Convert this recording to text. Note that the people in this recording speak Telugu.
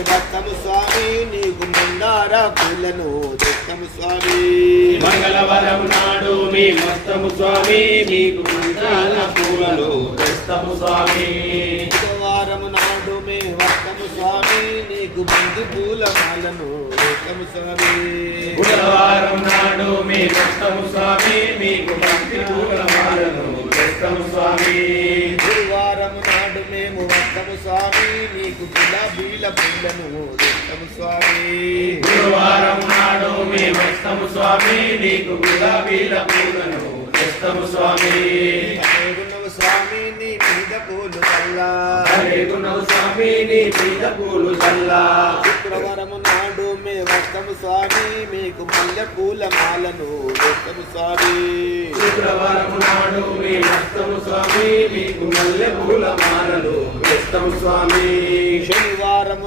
వస్తము స్వామి నీకు మందార పూలను తెస్తము స్వామి మంగళవారం నాడు మేము వస్తము స్వామి మీకు మందార పూలను తెస్తము స్వామి బుధవారం నాడు మేము వస్తము స్వామి నీకు బంతి పూల మాలను తెస్తము స్వామి బుధవారం నాడు మేము వస్తము స్వామి మీకు బంతి పూల మాలను తెస్తము స్వామి గురువారం నాడు మేము వస్తము స్వామి నీకు గులాబీల పూలను తెస్తము స్వామి గురువారం నాడు మేము వస్తము స్వామి నీకు గులాబీల పూలను తెస్తము స్వామి గుణవు స్వామి నీ మీద పూలు చల్లా గుణవు స్వామి నీ మీద పూలు చల్లా శుక్రవారం నాడు మేము వస్తము స్వామి మీకు మల్లె పూల మాలను తెస్తము స్వామి శుక్రవారం నాడు మేము వస్తము స్వామి మీకు మల్లె పూల మాలలు తెస్తము స్వామి శనివారం